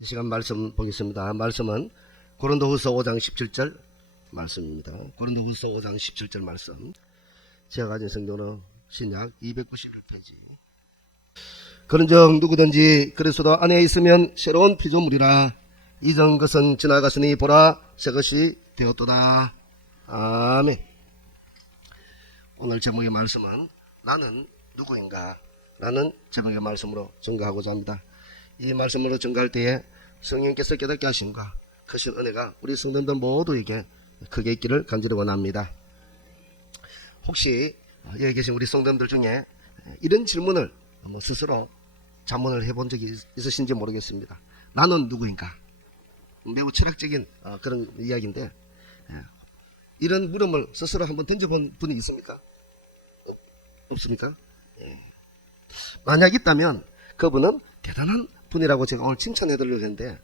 이 시간 말씀 보겠습니다. 말씀은 고린도후서 5장 17절 말씀입니다. 고린도후서 5장 17절 말씀. 제가 가진 성경은 신약 291페이지. 그런즉 누구든지 그리스도 안에 있으면 새로운 피조물이라. 이전 것은 지나갔으니 보라 새 것이 되었도다. 아멘. 오늘 제목의 말씀은 나는 누구인가 라는 제목의 말씀으로 증거하고자 합니다. 이 말씀으로 증거할 때에 성령께서 깨닫게 하심과 크신 은혜가 우리 성도들 모두에게 크게 있기를 간절히 원합니다. 혹시 여기 계신 우리 성도들 중에 이런 질문을 스스로 자문을 해본 적이 있으신지 모르겠습니다. 나는 누구인가? 매우 철학적인 그런 이야기인데 이런 물음을 스스로 한번 던져본 분이 있습니까? 없습니까? 만약 있다면 그분은 대단한 분이라고 제가 오늘 칭찬해 드리려고 했는데,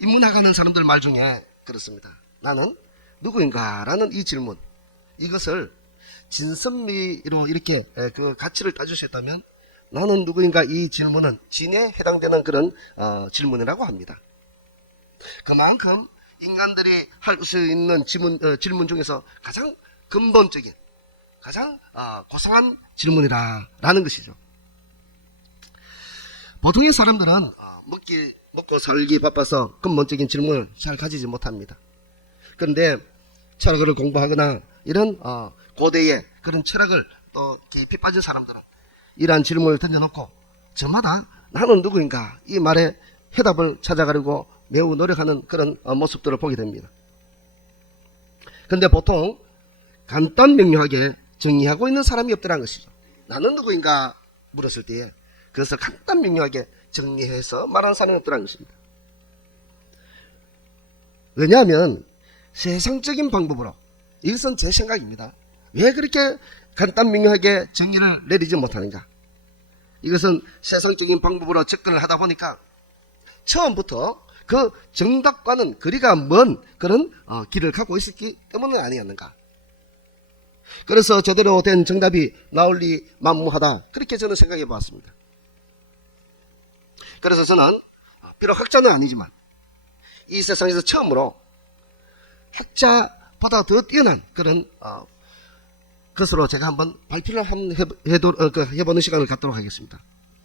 인문학하는 사람들 말 중에 그렇습니다. 나는 누구인가 라는 이 질문, 이것을 진선미로 이렇게 그 가치를 따주셨다면 나는 누구인가 이 질문은 진에 해당되는 그런 질문이라고 합니다. 그만큼 인간들이 할 수 있는 질문 중에서 가장 근본적인, 가장 고상한 질문이라는 것이죠. 보통의 사람들은 먹고 살기 바빠서 근본적인 질문을 잘 가지지 못합니다. 그런데 철학을 공부하거나 이런 고대의 그런 철학을 또 깊이 빠진 사람들은 이러한 질문을 던져놓고 저마다 나는 누구인가 이 말에 해답을 찾아가려고 매우 노력하는 그런 모습들을 보게 됩니다. 그런데 보통 간단 명료하게 정의하고 있는 사람이 없더라는 것이죠. 나는 누구인가 물었을 때에 그것을 간단 명료하게 정리해서 말하는 사람이 없더라는 것입니다. 왜냐하면 세상적인 방법으로, 이것은 제 생각입니다. 왜 그렇게 간단 명료하게 정리를 내리지 못하는가? 이것은 세상적인 방법으로 접근을 하다 보니까 처음부터 그 정답과는 거리가 먼 그런 길을 갖고 있었기 때문은 아니었는가? 그래서 제대로 된 정답이 나올 리 만무하다, 그렇게 저는 생각해 보았습니다. 그래서 저는 비록 학자는 아니지만 이 세상에서 처음으로 학자보다 더 뛰어난 그런 것으로 제가 한번 발표를 해보는 시간을 갖도록 하겠습니다.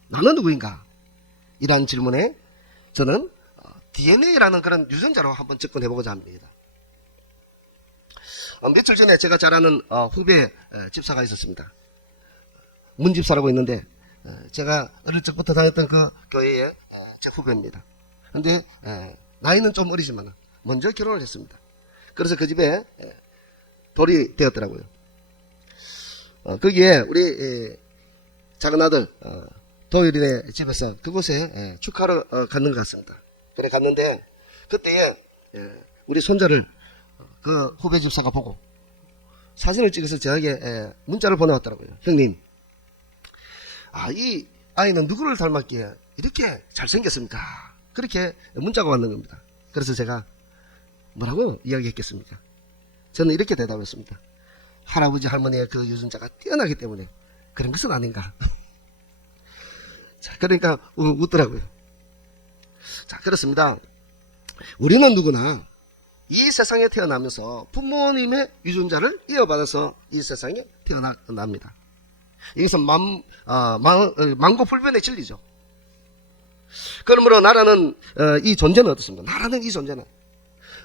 나는 누구인가? 이러한 질문에 저는 DNA라는 그런 유전자로 한번 접근해보고자 합니다. 며칠 전에 제가 잘 아는 후배 집사가 있었습니다. 문 집사라고 있는데 제가 어릴 적부터 다녔던 그 교회의 제 후배입니다. 근데 나이는 좀 어리지만 먼저 결혼을 했습니다. 그래서 그 집에 돌이 되었더라고요. 거기에 우리 작은 아들 도율이네 집에서 그곳에 축하하러 갔는 것 같습니다. 그래 갔는데 그때에 우리 손자를 그 후배 집사가 보고 사진을 찍어서 저에게 문자를 보내왔더라고요. 형님, 이 아이는 누구를 닮았기에 이렇게 잘생겼습니까? 그렇게 문자가 왔는 겁니다. 그래서 제가 뭐라고 이야기했겠습니까? 저는 이렇게 대답했습니다. 할아버지 할머니의 그 유전자가 뛰어나기 때문에 그런 것은 아닌가? 자, 그러니까 웃더라고요. 자, 그렇습니다. 우리는 누구나 이 세상에 태어나면서 부모님의 유전자를 이어받아서 이 세상에 태어납니다. 이것은 만고불변의 진리죠. 그러므로 나라는 이 존재는 어떻습니까? 나라는 이 존재는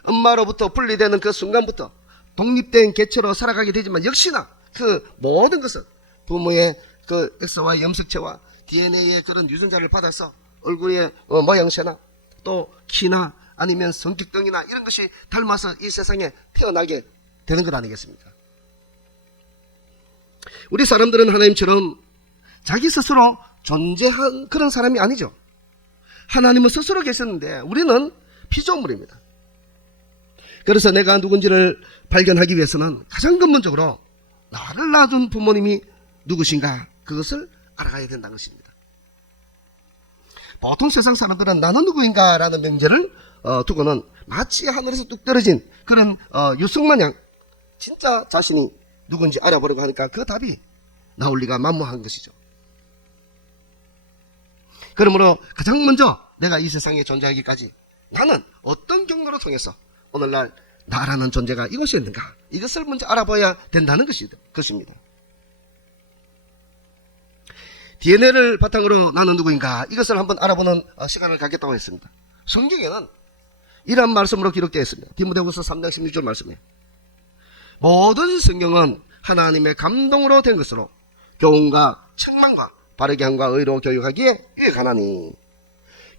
엄마로부터 분리되는 그 순간부터 독립된 개체로 살아가게 되지만 역시나 그 모든 것은 부모의 그 X와 염색체와 DNA의 그런 유전자를 받아서 얼굴의 모양새나 또 키나 아니면 성격 등이나 이런 것이 닮아서 이 세상에 태어나게 되는 것 아니겠습니까? 우리 사람들은 하나님처럼 자기 스스로 존재한 그런 사람이 아니죠. 하나님은 스스로 계셨는데 우리는 피조물입니다. 그래서 내가 누군지를 발견하기 위해서는 가장 근본적으로 나를 낳아준 부모님이 누구신가, 그것을 알아가야 된다는 것입니다. 보통 세상 사람들은 나는 누구인가 라는 명제를 두고는 마치 하늘에서 뚝 떨어진 그런 유성마냥 진짜 자신이 누군지 알아보려고 하니까 그 답이 나올 리가 만무한 것이죠. 그러므로 가장 먼저 내가 이 세상에 존재하기까지 나는 어떤 경로를 통해서 오늘날 나라는 존재가 이것이었는가, 이것을 먼저 알아봐야 된다는 것입니다. DNA를 바탕으로 나는 누구인가, 이것을 한번 알아보는 시간을 갖겠다고 했습니다. 성경에는 이런 말씀으로 기록되어 있습니다. 디모데후서 3장 16절 말씀에 모든 성경은 하나님의 감동으로 된 것으로 교훈과 책망과 바르게 함과 의로 교육하기에 유익하나니,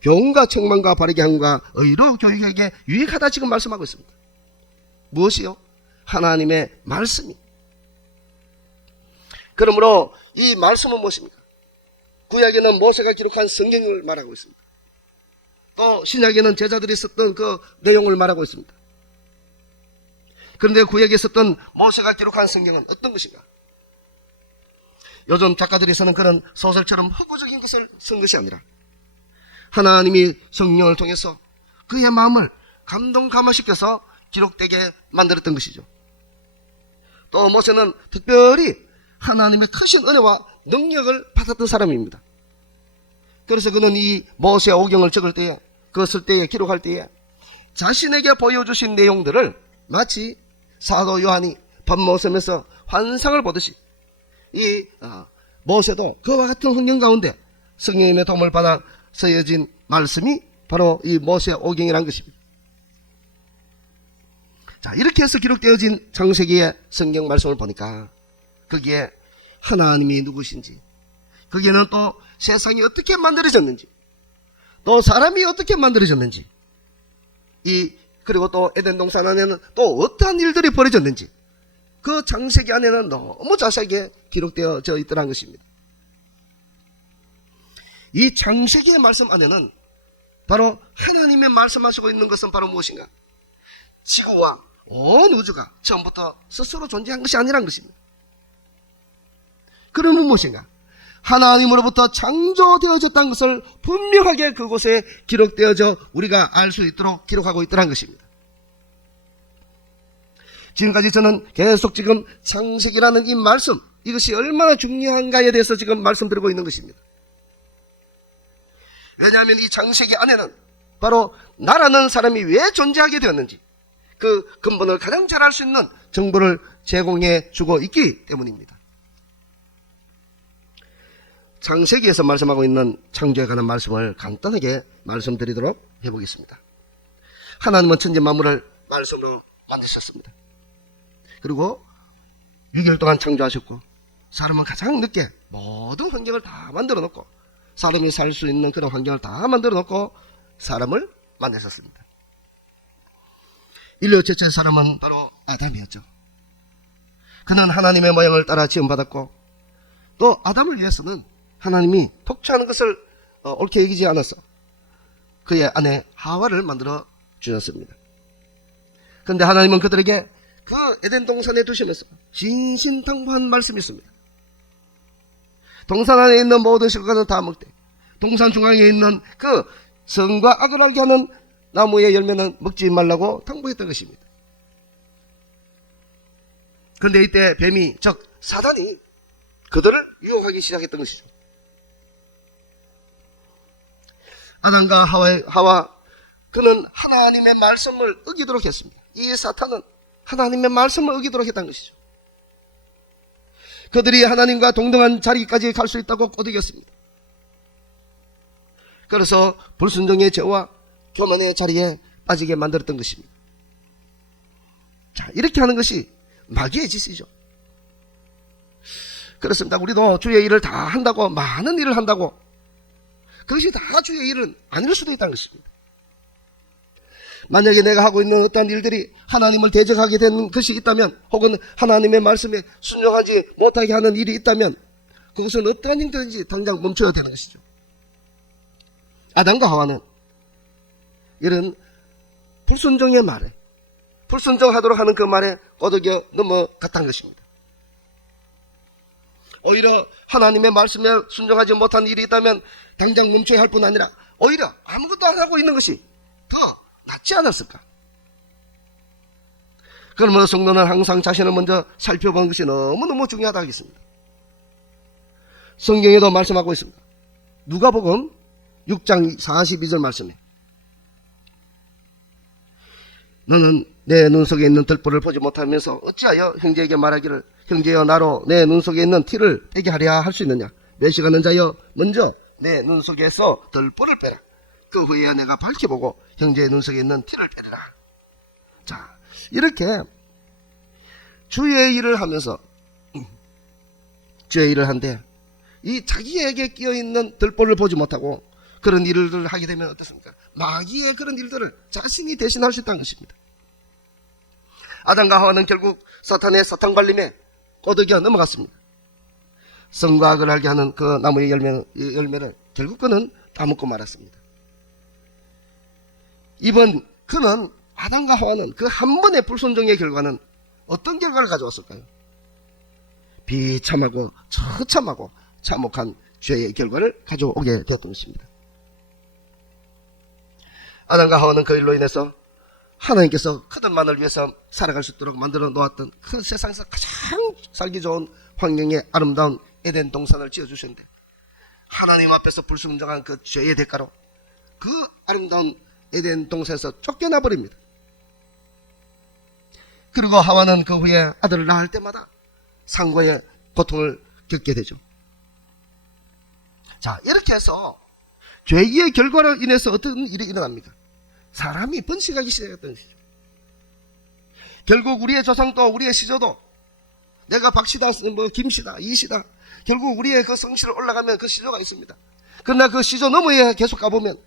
교훈과 책망과 바르게 함과 의로 교육하기에 유익하다 지금 말씀하고 있습니다. 무엇이요? 하나님의 말씀이. 그러므로 이 말씀은 무엇입니까? 구약에는 모세가 기록한 성경을 말하고 있습니다. 또 신약에는 제자들이 썼던 그 내용을 말하고 있습니다. 그런데 구약에 썼던 모세가 기록한 성경은 어떤 것인가? 요즘 작가들이 쓰는 그런 소설처럼 허구적인 것을 쓴 것이 아니라 하나님이 성령을 통해서 그의 마음을 감동 감화시켜서 기록되게 만들었던 것이죠. 또 모세는 특별히 하나님의 크신 은혜와 능력을 받았던 사람입니다. 그래서 그는 이 모세 오경을 적을 때에, 그것을 때에 기록할 때에 자신에게 보여주신 내용들을 마치 사도 요한이 밤모섬에서 환상을 보듯이 이 모세도 그와 같은 환경 가운데 성령님의 도움을 받아 쓰여진 말씀이 바로 이 모세 오경이라는 것입니다. 자, 이렇게 해서 기록되어진 창세기의 성경 말씀을 보니까 거기에 하나님이 누구신지, 거기에는 또 세상이 어떻게 만들어졌는지, 또 사람이 어떻게 만들어졌는지, 그리고 또 에덴 동산 안에는 또 어떠한 일들이 벌어졌는지 그 창세기 안에는 너무 자세하게 기록되어져 있더라는 것입니다. 이 창세기의 말씀 안에는 바로 하나님의 말씀하시고 있는 것은 바로 무엇인가? 지구와 온 우주가 처음부터 스스로 존재한 것이 아니란 것입니다. 그러면 무엇인가? 하나님으로부터 창조되어졌다는 것을 분명하게 그곳에 기록되어져 우리가 알 수 있도록 기록하고 있더란 것입니다. 지금까지 저는 계속 지금 창세기라는 이 말씀, 이것이 얼마나 중요한가에 대해서 지금 말씀드리고 있는 것입니다. 왜냐하면 이 창세기 안에는 바로 나라는 사람이 왜 존재하게 되었는지 그 근본을 가장 잘 알 수 있는 정보를 제공해 주고 있기 때문입니다. 창세기에서 말씀하고 있는 창조에 관한 말씀을 간단하게 말씀드리도록 해보겠습니다. 하나님은 천지 만물을 말씀으로 만드셨습니다. 그리고 6일 동안 창조하셨고 사람은 가장 늦게 모든 환경을 다 만들어 놓고 사람이 살 수 있는 그런 환경을 다 만들어 놓고 사람을 만드셨습니다. 인류 최초의 사람은 바로 아담이었죠. 그는 하나님의 모양을 따라 지음받았고 또 아담을 위해서는 하나님이 독초하는 것을 옳게 여기지 않아서 그의 아내 하와를 만들어 주셨습니다. 그런데 하나님은 그들에게 그 에덴 동산에 두시면서 신신당부한 말씀이 있습니다. 동산 안에 있는 모든 실과는 다 먹되 동산 중앙에 있는 그 선과 악을 알게 하는 나무의 열매는 먹지 말라고 당부했던 것입니다. 그런데 이때 뱀이, 즉 사단이 그들을 유혹하기 시작했던 것이죠. 아담과 하와, 그는 하나님의 말씀을 어기도록 했습니다. 이 사탄은 하나님의 말씀을 어기도록 했다는 것이죠. 그들이 하나님과 동등한 자리까지 갈 수 있다고 꼬드겼습니다. 그래서 불순종의 죄와 교만의 자리에 빠지게 만들었던 것입니다. 자, 이렇게 하는 것이 마귀의 짓이죠. 그렇습니다. 우리도 주의 일을 다 한다고, 많은 일을 한다고 그것이 다 주의 일은 아닐 수도 있다는 것입니다. 만약에 내가 하고 있는 어떠한 일들이 하나님을 대적하게 된 것이 있다면, 혹은 하나님의 말씀에 순종하지 못하게 하는 일이 있다면 그것은 어떠한 일든지 당장 멈춰야 되는 것이죠. 아담과 하와는 이런 불순종의 말에, 불순종하도록 하는 그 말에 꼬드겨 넘어갔다는 것입니다. 오히려 하나님의 말씀에 순종하지 못한 일이 있다면 당장 멈춰야 할 뿐 아니라 오히려 아무것도 안 하고 있는 것이 더 낫지 않았을까? 그러므로 성도는 항상 자신을 먼저 살펴보는 것이 너무너무 중요하다 하겠습니다. 성경에도 말씀하고 있습니다. 누가복음 6장 42절 말씀에 너는 내 눈 속에 있는 들보를 보지 못하면서 어찌하여 형제에게 말하기를 형제여 나로 내 눈 속에 있는 티를 빼게 하랴 할 수 있느냐. 멸시하는 자여 먼저 내 눈 속에서 들보를 빼라. 그 후에 내가 밝혀보고 형제의 눈 속에 있는 티를 빼라. 자, 이렇게 주의 일을 하면서 주의 일을 한데 이 자기에게 끼어있는 들보를 보지 못하고 그런 일을 하게 되면 어떻습니까? 마귀의 그런 일들을 자신이 대신할 수 있다는 것입니다. 아담과 하와는 결국 사탄의 사탕발림에 꼬드겨 넘어갔습니다. 선과 악을 알게 하는 그 나무의 열매를 결국 그는 따먹고 말았습니다. 이번 그는 아담과 하와는 그 한 번의 불순종의 결과는 어떤 결과를 가져왔을까요? 비참하고 처참하고 참혹한 죄의 결과를 가져오게 되었던 것입니다. 아담과 하와는 그 일로 인해서 하나님께서 그들만을 위해서 살아갈 수 있도록 만들어 놓았던 그 세상에서 가장 살기 좋은 환경의 아름다운 에덴 동산을 지어주셨는데 하나님 앞에서 불순종한 그 죄의 대가로 그 아름다운 에덴 동산에서 쫓겨나 버립니다. 그리고 하와는 그 후에 아들을 낳을 때마다 상고의 고통을 겪게 되죠. 자, 이렇게 해서 죄의 결과로 인해서 어떤 일이 일어납니까? 사람이 번식하기 시작했던 것이죠. 결국 우리의 조상도 우리의 시조도 내가 박씨다, 뭐 김씨다, 이씨다, 결국 우리의 그 성씨를 올라가면 그 시조가 있습니다. 그러나 그 시조 너머에 계속 가보면,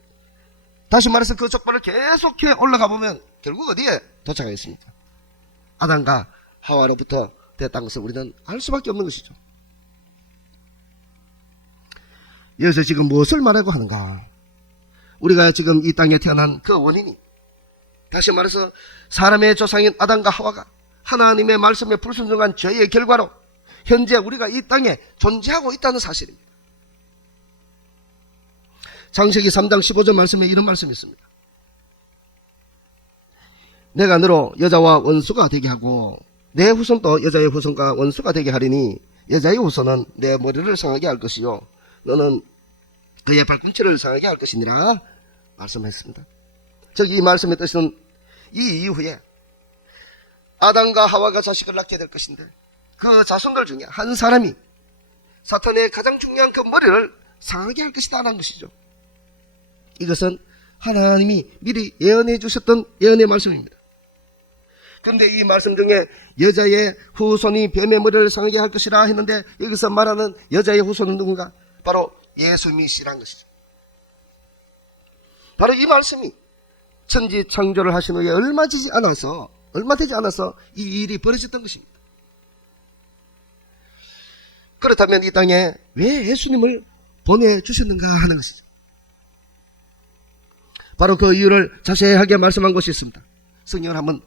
다시 말해서 그 족발을 계속해 올라가 보면 결국 어디에 도착하겠습니까? 아담과 하와로부터 됐다는 것을 우리는 알 수밖에 없는 것이죠. 여기서 지금 무엇을 말하고 하는가? 우리가 지금 이 땅에 태어난 그 원인이, 다시 말해서 사람의 조상인 아담과 하와가 하나님의 말씀에 불순종한 죄의 결과로 현재 우리가 이 땅에 존재하고 있다는 사실입니다. 창세기 3장 15절 말씀에 이런 말씀이 있습니다. 내가 너로 여자와 원수가 되게 하고 내 후손도 여자의 후손과 원수가 되게 하리니 여자의 후손은 내 머리를 상하게 할 것이요 너는 그의 발꿈치를 상하게 할 것이니라 말씀했습니다. 즉 이 말씀의 뜻은 이 이후에 아담과 하와가 자식을 낳게 될 것인데 그 자손들 중에 한 사람이 사탄의 가장 중요한 그 머리를 상하게 할 것이다 라는 것이죠. 이것은 하나님이 미리 예언해 주셨던 예언의 말씀입니다. 그런데 이 말씀 중에 여자의 후손이 뱀의 머리를 상하게 할 것이라 했는데 여기서 말하는 여자의 후손은 누군가? 바로 예수님이시라는 것이죠. 바로 이 말씀이 천지 창조를 하신 후에 얼마 되지 않아서 이 일이 벌어졌던 것입니다. 그렇다면 이 땅에 왜 예수님을 보내주셨는가 하는 것이죠. 바로 그 이유를 자세하게 말씀한 것이 있습니다. 성경을 한번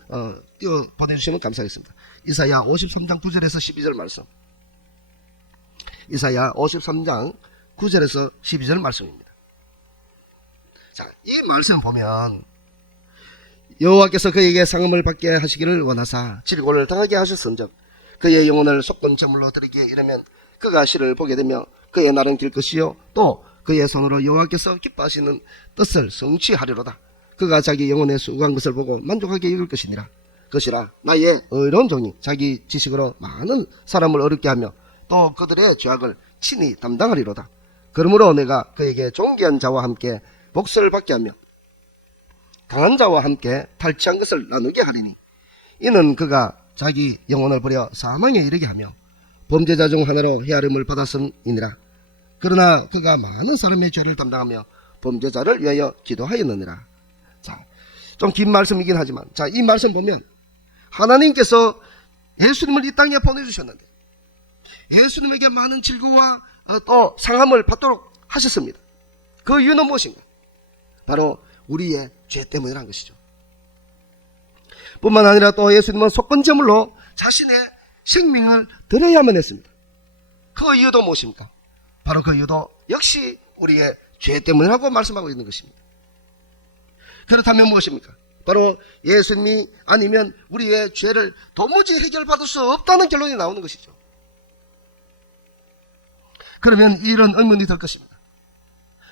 띄워 보내주시면 감사하겠습니다. 이사야 53장 9절에서 12절 말씀. 이사야 53장 9절에서 12절 말씀입니다. 자, 이 말씀 보면 여호와께서 그에게 상음을 받게 하시기를 원하사 질고를 당하게 하셨은즉 그의 영혼을 속건 제물로 드리기에 이르면 그가 시를 보게 되며 그의 날은 길 것이요 또 그의 손으로 여호와께서 기뻐하시는 뜻을 성취하리로다. 그가 자기 영혼에 수고한 것을 보고 만족하게 여길 것이니라. 그것이라 나의 의로운 종이 자기 지식으로 많은 사람을 어렵게 하며 또 그들의 죄악을 친히 담당하리로다. 그러므로 내가 그에게 존귀한 자와 함께 복수를 받게 하며 강한 자와 함께 탈취한 것을 나누게 하리니 이는 그가 자기 영혼을 버려 사망에 이르게 하며 범죄자 중 하나로 헤아림을 받았음이니라. 그러나 그가 많은 사람의 죄를 담당하며 범죄자를 위하여 기도하였느니라. 자, 좀 긴 말씀이긴 하지만 자, 이 말씀 보면 하나님께서 예수님을 이 땅에 보내주셨는데 예수님에게 많은 질고와 또 상함을 받도록 하셨습니다. 그 이유는 무엇인가? 바로 우리의 죄 때문이라는 것이죠. 뿐만 아니라 또 예수님은 속건제물로 자신의 생명을 드려야만 했습니다. 그 이유도 무엇입니까? 바로 그 이유도 역시 우리의 죄 때문이라고 말씀하고 있는 것입니다. 그렇다면 무엇입니까? 바로 예수님이 아니면 우리의 죄를 도무지 해결받을 수 없다는 결론이 나오는 것이죠. 그러면 이런 의문이 들 것입니다.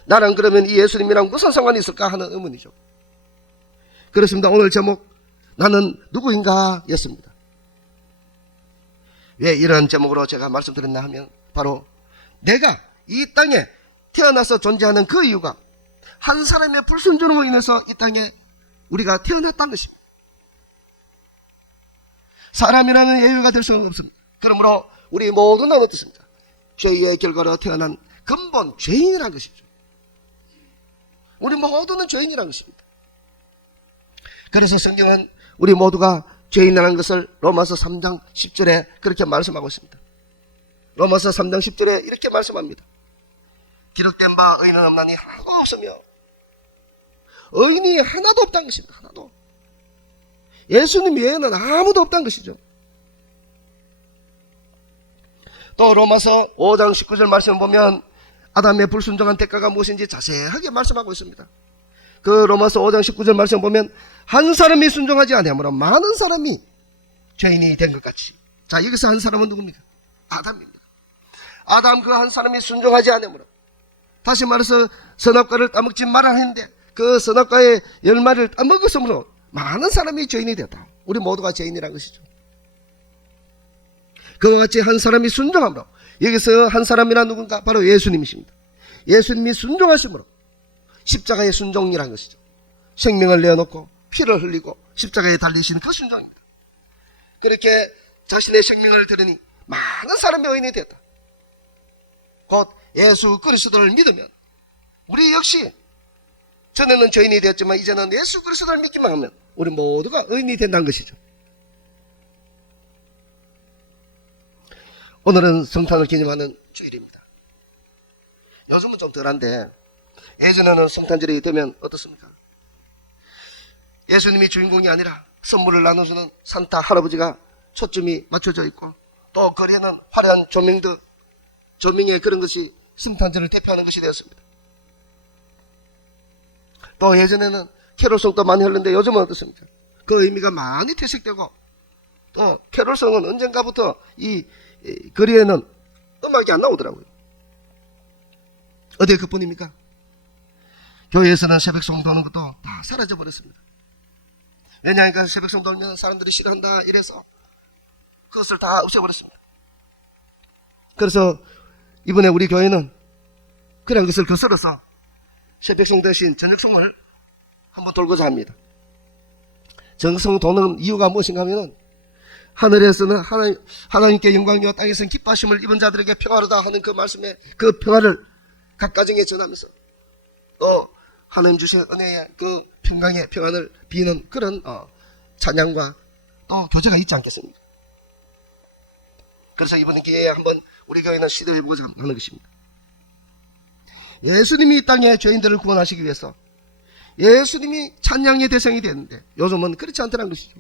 나랑 그러면 이 예수님이랑 무슨 상관이 있을까 하는 의문이죠. 그렇습니다. 오늘 제목 나는 누구인가 였습니다. 왜 이런 제목으로 제가 말씀드렸나 하면 바로 내가 이 땅에 태어나서 존재하는 그 이유가 한 사람의 불순종으로 인해서 이 땅에 우리가 태어났다는 것입니다. 사람이라는 예외가 될 수는 없습니다. 그러므로 우리 모두는 어떻습니까? 죄의 결과로 태어난 근본 죄인이라는 것이죠. 우리 모두는 죄인이라는 것입니다. 그래서 성경은 우리 모두가 죄인이라는 것을 로마서 3장 10절에 그렇게 말씀하고 있습니다. 로마서 3장 10절에 이렇게 말씀합니다. 기록된 바 의인은 없나니 하나도 없으며 의인이 하나도 없다는 것입니다. 하나도. 예수님 외에는 아무도 없다는 것이죠. 또 로마서 5장 19절 말씀을 보면 아담의 불순종한 대가가 무엇인지 자세하게 말씀하고 있습니다. 그 로마서 5장 19절 말씀을 보면 한 사람이 순종하지 아니하므로 많은 사람이 죄인이 된 것 같이. 자, 여기서 한 사람은 누굽니까? 아담입니다. 아담 그 한 사람이 순종하지 아니하므로, 다시 말해서 선악과를 따먹지 말아야 했는데 그 선악과의 열매를 따먹었으므로 많은 사람이 죄인이 되었다. 우리 모두가 죄인이라는 것이죠. 그와 같이 한 사람이 순종함으로, 여기서 한 사람이란 누군가? 바로 예수님이십니다. 예수님이 순종하심으로 십자가의 순종이라는 것이죠. 생명을 내어놓고 피를 흘리고 십자가에 달리신 그 순종입니다. 그렇게 자신의 생명을 드리니 많은 사람이 의인이 되었다. 곧 예수 그리스도를 믿으면 우리 역시 전에는 죄인이 되었지만 이제는 예수 그리스도를 믿기만 하면 우리 모두가 의인이 된다는 것이죠. 오늘은 성탄을 기념하는 주일입니다. 요즘은 좀 덜한데 예전에는 성탄절이 되면 어떻습니까? 예수님이 주인공이 아니라 선물을 나눠주는 산타 할아버지가 초점이 맞춰져 있고, 또 거리에는 화려한 조명의 그런 것이 성탄절을 대표하는 것이 되었습니다. 또 예전에는 캐롤송도 많이 흘렀는데 요즘은 어떻습니까? 그 의미가 많이 퇴색되고, 또 캐롤송은 언젠가부터 이 거리에는 음악이 안 나오더라고요. 어디에 그뿐입니까? 교회에서는 새벽송 도는 것도 다 사라져버렸습니다. 왜냐하니까 새벽송 돌면 사람들이 싫어한다 이래서 그것을 다 없애버렸습니다. 그래서 이번에 우리 교회는 그런 것을 거슬러서 새벽송 대신 저녁송을 한번 돌고자 합니다. 저녁송 도는 이유가 무엇인가 하면 하늘에서는 하나님께 영광이요 땅에서는 기뻐하심을 입은 자들에게 평화로다 하는 그 말씀에 그 평화를 각 가정에 전하면서 또 하나님 주신 은혜의 그 평강의 평안을 비는 그런 찬양과 또 교제가 있지 않겠습니까? 그래서 이번 기회에 한번 우리 교회는 시도해보자 하는 것입니다. 예수님이 이 땅에 죄인들을 구원하시기 위해서 예수님이 찬양의 대상이 되었는데 요즘은 그렇지 않다는 것이죠.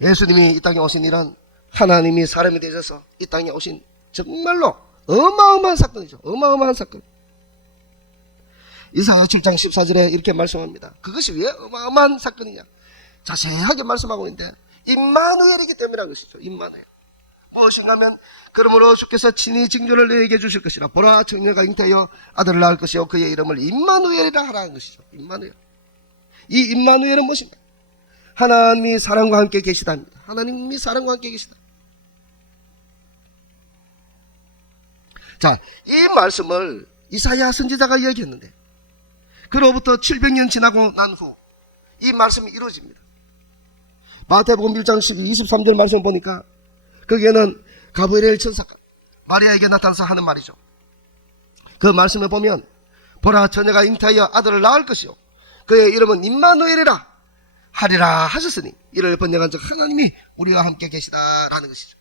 예수님이 이 땅에 오신 일은 하나님이 사람이 되셔서 이 땅에 오신 정말로 어마어마한 사건이죠. 어마어마한 사건. 이사야 7장 14절에 이렇게 말씀합니다. 그것이 왜 어마어마한 사건이냐? 자세하게 말씀하고 있는데 임마누엘이기 때문이라는 것이죠. 임마누엘. 무엇인가 하면 그러므로 주께서 친히 징조를 너에게 주실 것이라. 보라 처녀가 잉태하여 아들을 낳을 것이요 그의 이름을 임마누엘이라 하라는 것이죠. 임마누엘. 이 임마누엘은 무엇인가? 하나님이 사람과 함께 계시답니다. 하나님이 사람과 함께 계시다. 자, 이 말씀을 이사야 선지자가 이야기했는데 그로부터 700년 지나고 난 후 이 말씀이 이루어집니다. 마태복음 1장 23절 말씀 보니까 거기에는 가브리엘 천사가 마리아에게 나타나서 하는 말이죠. 그 말씀을 보면 보라 처녀가 잉태하여 아들을 낳을 것이요 그의 이름은 임마누엘이라 하리라 하셨으니 이를 번역한 즉 하나님이 우리와 함께 계시다라는 것이죠.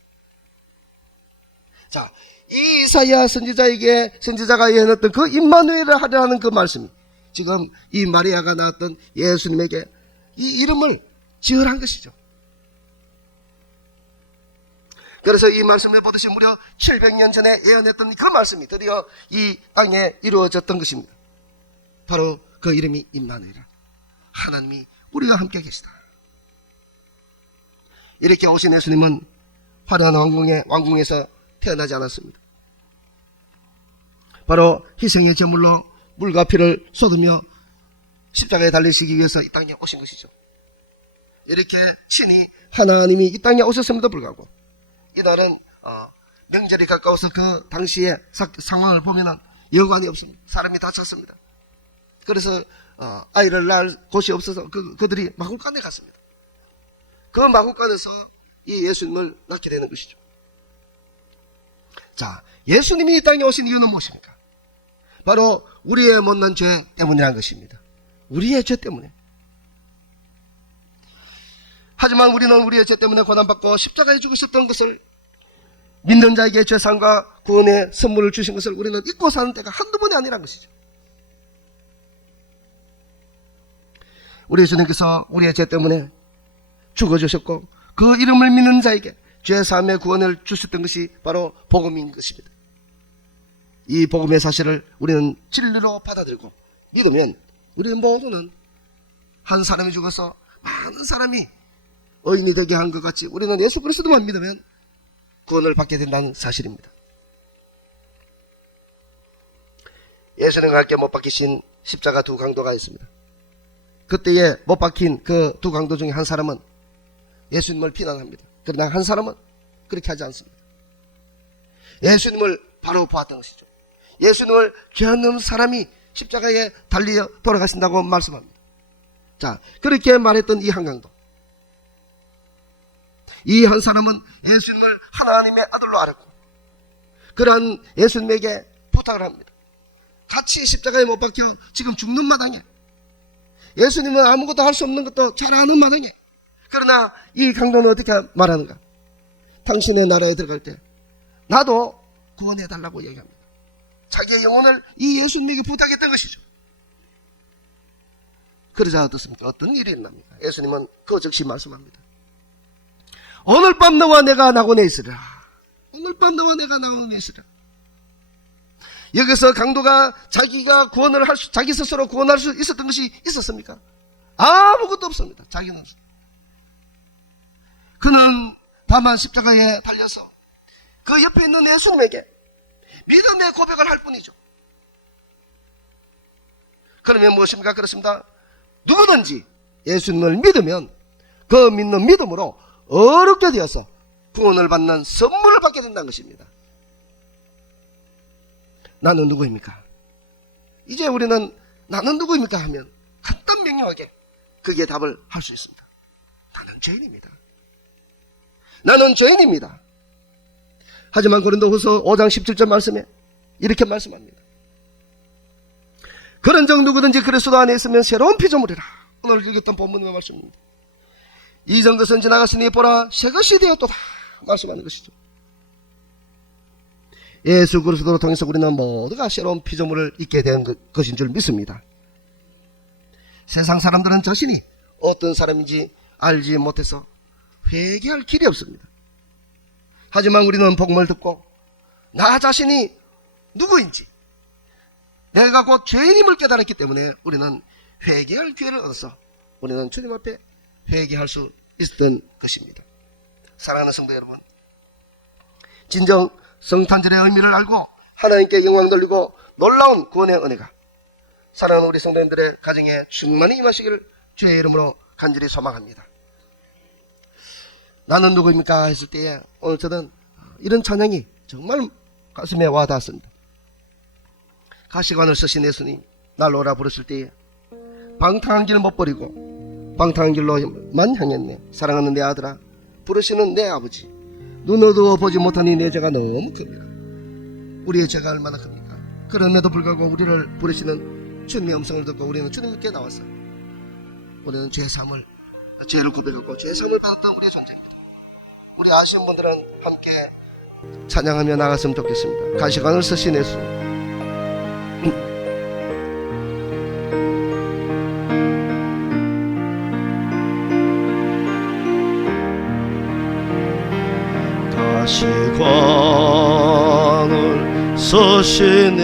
자, 이 이사야 선지자가 예언했던 그 임마누엘을 하리라는 그 말씀이 지금 이 마리아가 낳았던 예수님에게 이 이름을 지으란 것이죠. 그래서 이 말씀을 보듯이 무려 700년 전에 예언했던 그 말씀이 드디어 이 땅에 이루어졌던 것입니다. 바로 그 이름이 임마누엘이라. 하나님이 우리와 함께 계시다. 이렇게 오신 예수님은 화려한 왕궁에서 태어나지 않았습니다. 바로 희생의 제물로 물과 피를 쏟으며 십자가에 달리시기 위해서 이 땅에 오신 것이죠. 이렇게 친히 하나님이 이 땅에 오셨음에도 불구하고 이날은 명절이 가까워서 그 당시의 상황을 보면은 여관이 없습니다. 사람이 다 찼습니다. 그래서 아이를 낳을 곳이 없어서 그들이 마굴간에 갔습니다. 그 마굴간에서 이 예수님을 낳게 되는 것이죠. 자, 예수님이 이 땅에 오신 이유는 무엇입니까? 바로 우리의 못난 죄 때문이라는 것입니다. 우리의 죄 때문에. 하지만 우리는 우리의 죄 때문에 고난받고 십자가에 죽으셨던 것을, 믿는 자에게 죄상과 구원의 선물을 주신 것을 우리는 잊고 사는 때가 한두 번이 아니라는 것이죠. 우리 예수님께서 우리의 죄 때문에 죽어주셨고 그 이름을 믿는 자에게 죄사함의 구원을 주셨던 것이 바로 복음인 것입니다. 이 복음의 사실을 우리는 진리로 받아들이고 믿으면 우리는 모두는 한 사람이 죽어서 많은 사람이 의인이 되게 한 것 같이 우리는 예수 그리스도만 믿으면 구원을 받게 된다는 사실입니다. 예수님과 함께 못 박히신 십자가 두 강도가 있습니다. 그때에 못 박힌 그 두 강도 중에 한 사람은 예수님을 비난합니다. 그러나 한 사람은 그렇게 하지 않습니다. 예수님을 바로 보았던 것이죠. 예수님을 죄 없는 사람이 십자가에 달려 돌아가신다고 말씀합니다. 자, 그렇게 말했던 이 한 강도, 이 한 사람은 예수님을 하나님의 아들로 알았고 그러한 예수님에게 부탁을 합니다. 같이 십자가에 못 박혀 지금 죽는 마당에, 예수님은 아무것도 할 수 없는 것도 잘 아는 마당에, 그러나 이 강도는 어떻게 말하는가? 당신의 나라에 들어갈 때 나도 구원해달라고 얘기합니다. 자기의 영혼을 이 예수님에게 부탁했던 것이죠. 그러자 어떻습니까? 어떤 일이 일어납니까? 예수님은 그 즉시 말씀합니다. 오늘 밤 너와 내가 낙원에 있으리라. 오늘 밤 너와 내가 낙원에 있으리라. 여기서 강도가 자기가 자기 스스로 구원할 수 있었던 것이 있었습니까? 아무것도 없습니다. 자기는. 그는 다만 십자가에 달려서 그 옆에 있는 예수님에게 믿음의 고백을 할 뿐이죠. 그러면 무엇입니까? 그렇습니다. 누구든지 예수님을 믿으면 그 믿는 믿음으로 어렵게 되어서 구원을 받는 선물을 받게 된다는 것입니다. 나는 누구입니까? 이제 우리는 나는 누구입니까? 하면 간단 명료하게 그게 답을 할 수 있습니다. 나는 죄인입니다. 나는 죄인입니다. 하지만 고린도후서 5장 17절 말씀에 이렇게 말씀합니다. 그런즉 누구든지 그리스도 안에 있으면 새로운 피조물이라. 오늘 읽었던 본문의 말씀입니다. 이전 것은 지나갔으니 보라 새 것이 되었도다 말씀하는 것이죠. 예수 그리스도로 통해서 우리는 모두가 새로운 피조물을 입게 된 것인 줄 믿습니다. 세상 사람들은 자신이 어떤 사람인지 알지 못해서 회개할 길이 없습니다. 하지만 우리는 복음을 듣고 나 자신이 누구인지, 내가 곧 죄인임을 깨달았기 때문에 우리는 회개할 기회를 얻어서 우리는 주님 앞에 회개할 수 있었던 것입니다. 사랑하는 성도 여러분, 진정 성탄절의 의미를 알고 하나님께 영광 돌리고 놀라운 구원의 은혜가 사랑하는 우리 성도님들의 가정에 충만히 임하시기를 주의 이름으로 간절히 소망합니다. 나는 누구입니까? 했을 때에 오늘 저는 이런 찬양이 정말 가슴에 와닿았습니다. 가시관을 쓰신 예수님 날로 오라 부르실 때에 방탕한 길 못 버리고 방탕한 길로만 향했네. 사랑하는 내 아들아, 부르시는 내 아버지, 눈 어두워 보지 못하니 내 죄가 너무 큽니다. 우리의 죄가 얼마나 큽니까? 그럼에도 불구하고 우리를 부르시는 주님의 음성을 듣고 우리는 주님께 나와서 우리는 죄를 고백하고 죄사함을 받았던 우리의 존재입니다. 우리 아쉬운 분들은 함께 찬양하며 나갔으면 좋겠습니다. 가시관을 쓰신 예수, 가시관을 쓰신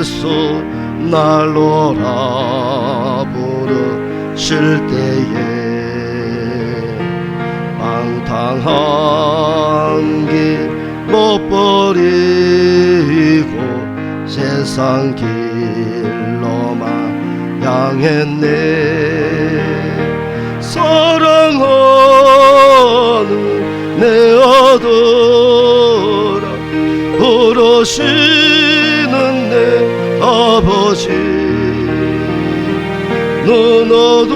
예수 날로라 부르실 때에 방탕한 길 못 버리고 세상 길로만 향했네. 사랑하는 내 아들아, 부르시는 내 아버지, 넌 어두워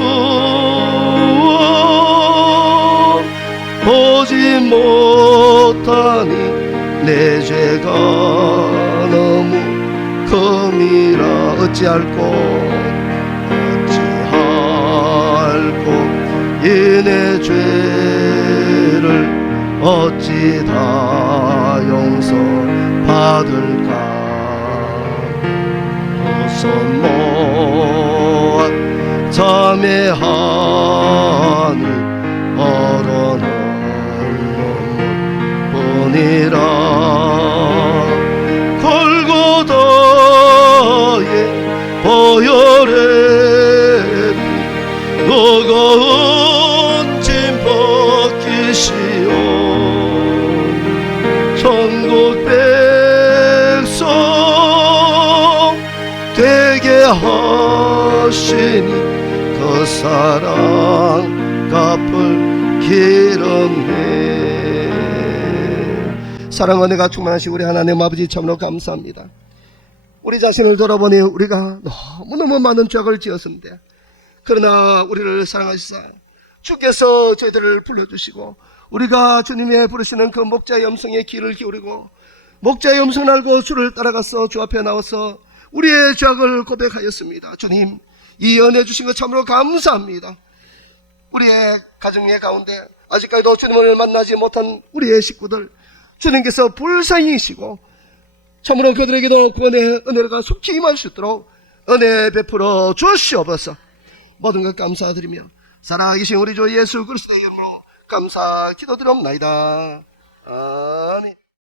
보지 못하니 내 죄가 너무 큼이라. 어찌할꼬 이내 죄를 어찌 다 용서받을까. 두 손 모아 참회하니 얼어놓은 눈물뿐이라. 골고다의 보혈의 무거운 짐 벗기시오. 천국 백성 되게 하시니 그 사랑 갚을 길 없네. 사랑 은혜가 충만하신 우리 하나님 아버지, 참으로 감사합니다. 우리 자신을 돌아보니 우리가 너무너무 많은 죄악을 지었습니다. 그러나 우리를 사랑하시사 주께서 저희들을 불러주시고, 우리가 주님의 부르시는 그 목자의 음성에 귀를 기울이고 목자의 음성을 알고 주를 따라가서 주 앞에 나와서 우리의 죄악을 고백하였습니다. 주님, 이 은혜 주신 것 참으로 감사합니다. 우리의 가정의 가운데 아직까지도 주님을 만나지 못한 우리의 식구들, 주님께서 불쌍히시고 참으로 그들에게도 구원의 은혜가 속히 임할 수 있도록 은혜 베풀어 주시옵소서. 모든 것 감사드리며 살아계신 우리 주 예수 그리스도의 이름으로 감사 기도드리옵나이다. 아멘.